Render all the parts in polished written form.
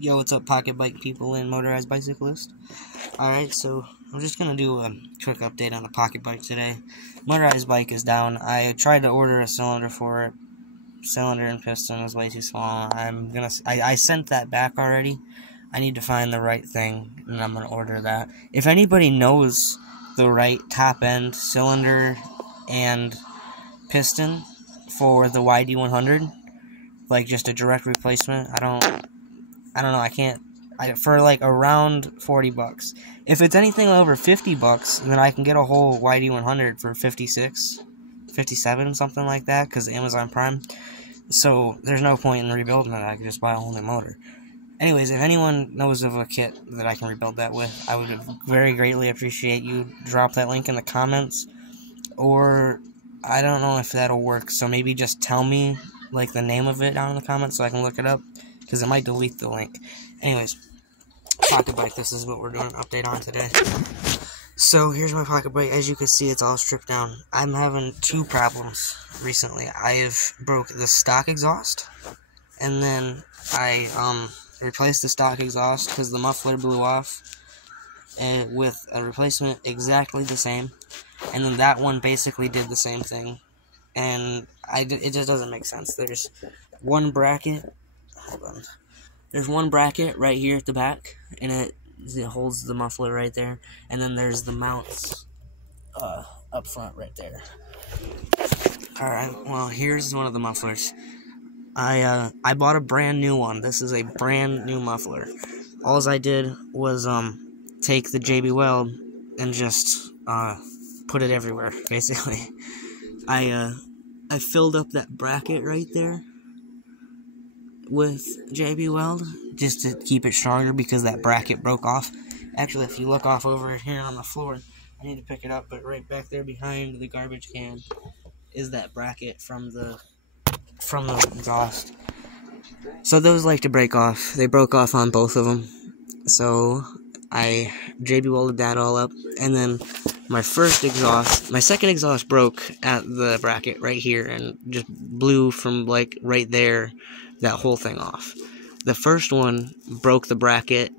Yo, what's up, pocket bike people and motorized bicyclists? Alright, so I'm just gonna do a quick update on the pocket bike today. Motorized bike is down. I tried to order a cylinder for it. Cylinder and piston is way too small. I sent that back already. I need to find the right thing, and I'm gonna order that. If anybody knows the right top end cylinder and piston for the YD100, like just a direct replacement, I don't know, for like around 40 bucks. If it's anything over 50 bucks, then I can get a whole YD100 for 56, 57, something like that, because Amazon Prime. So there's no point in rebuilding it. I can just buy a whole new motor. Anyways, if anyone knows of a kit that I can rebuild that with, I would very greatly appreciate you drop that link in the comments. Or I don't know if that'll work, so maybe just tell me like the name of it down in the comments so I can look it up, because it might delete the link. Anyways, pocket bike, this is what we're doing an update on today. So here's my pocket bike. As you can see, it's all stripped down. I'm having two problems recently. I have broke the stock exhaust, and then I replaced the stock exhaust because the muffler blew off, and with a replacement exactly the same, and then that one basically did the same thing, and it just doesn't make sense. There's one bracket. Hold on. There's one bracket right here at the back, and it holds the muffler right there, and then there's the mounts up front right there. Alright, well, here's one of the mufflers. I bought a brand new one. This is a brand new muffler. All I did was take the JB Weld and just put it everywhere, basically. I filled up that bracket right there with JB Weld just to keep it stronger because that bracket broke off. Actually, if you look off over here on the floor, I need to pick it up, but right back there behind the garbage can is that bracket from the exhaust. So those like to break off. They broke off on both of them. So I JB Welded that all up, and then my second exhaust broke at the bracket right here and just blew from like right there, that whole thing off. The first one broke the bracket.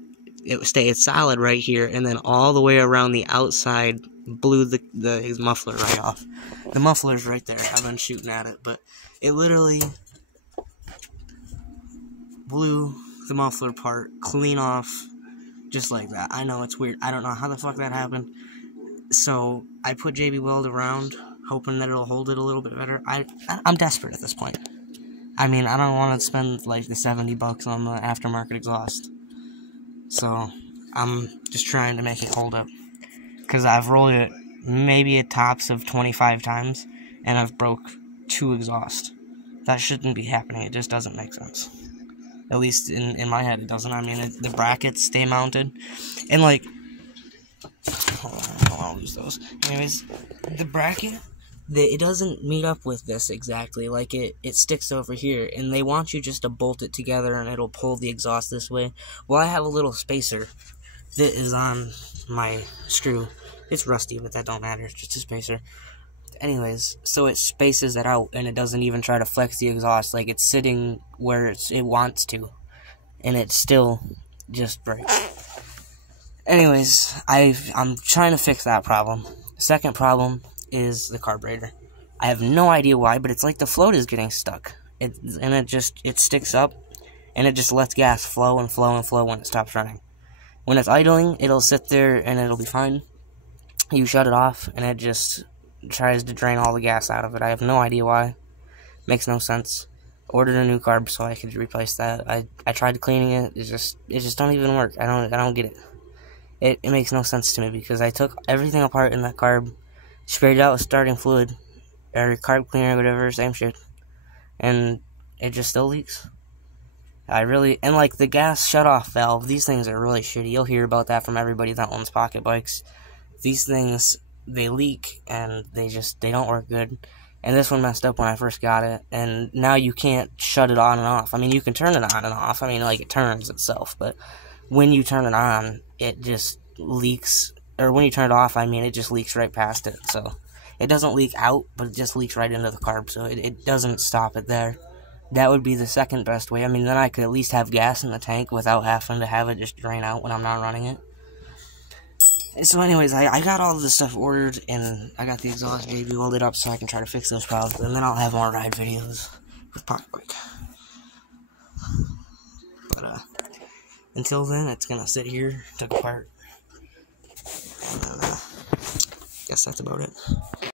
It stayed solid right here, and then all the way around the outside blew his muffler right off. The muffler's right there. I've been shooting at it, but it literally blew the muffler part clean off, just like that. I know, it's weird. I don't know how the fuck that happened. So I put JB Weld around, hoping that it'll hold it a little bit better. I'm desperate at this point. I mean, I don't want to spend like the 70 bucks on the aftermarket exhaust. So I'm just trying to make it hold up, because I've rolled it maybe a tops of 25 times, and I've broke 2 exhausts. That shouldn't be happening. It just doesn't make sense. At least in my head, it doesn't. I mean, the brackets stay mounted, and like, hold on, I don't want to lose those. Anyways, the bracket, it doesn't meet up with this exactly. Like, it sticks over here, and they want you just to bolt it together, and it'll pull the exhaust this way. Well, I have a little spacer that is on my screw. It's rusty, but that don't matter. It's just a spacer. Anyways, so it spaces it out, and it doesn't even try to flex the exhaust. Like, it's sitting where it wants to, and it still just breaks. Anyways, I'm trying to fix that problem. The second problem is the carburetor. I have no idea why, but it's like the float is getting stuck. It sticks up, and it just lets gas flow and flow and flow when it stops running. When it's idling, it'll sit there and it'll be fine. You shut it off, and it just tries to drain all the gas out of it. I have no idea why. Makes no sense. Ordered a new carb so I could replace that. I tried cleaning it. It just don't even work. I don't get it. It makes no sense to me, because I took everything apart in that carb, sprayed it out with starting fluid, or carb cleaner, whatever, same shit, and it just still leaks. And like the gas shut-off valve, these things are really shitty. You'll hear about that from everybody that owns pocket bikes. These things, they leak, and they don't work good. And this one messed up when I first got it, and now you can't shut it on and off. I mean, you can turn it on and off. I mean, like, it turns itself, but when you turn it on, it just leaks. Or when you turn it off, I mean, it just leaks right past it. So it doesn't leak out, but it just leaks right into the carb, so it doesn't stop it there. that would be the second best way. I mean, then I could at least have gas in the tank without having to have it just drain out when I'm not running it. So anyways, I got all this stuff ordered, and I got the exhaust JB welded up so I can try to fix those problems, and then I'll have more ride videos with Pocket Bike. But, until then, it's gonna sit here, took apart, and, guess that's about it.